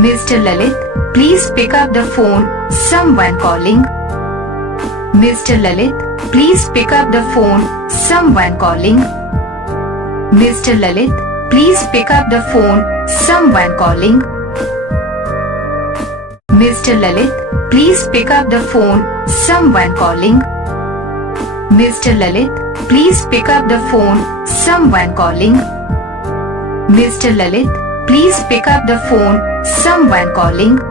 Mr. Lalit, please pick up the phone, someone calling. Mr. Lalit, please pick up the phone, someone calling. Mr. Lalit, please pick up the phone, someone calling. Mr. Lalit, please pick up the phone, someone calling. Mr. Lalit, please pick up the phone, someone calling. Mr. Lalit, please pick up the phone, someone calling.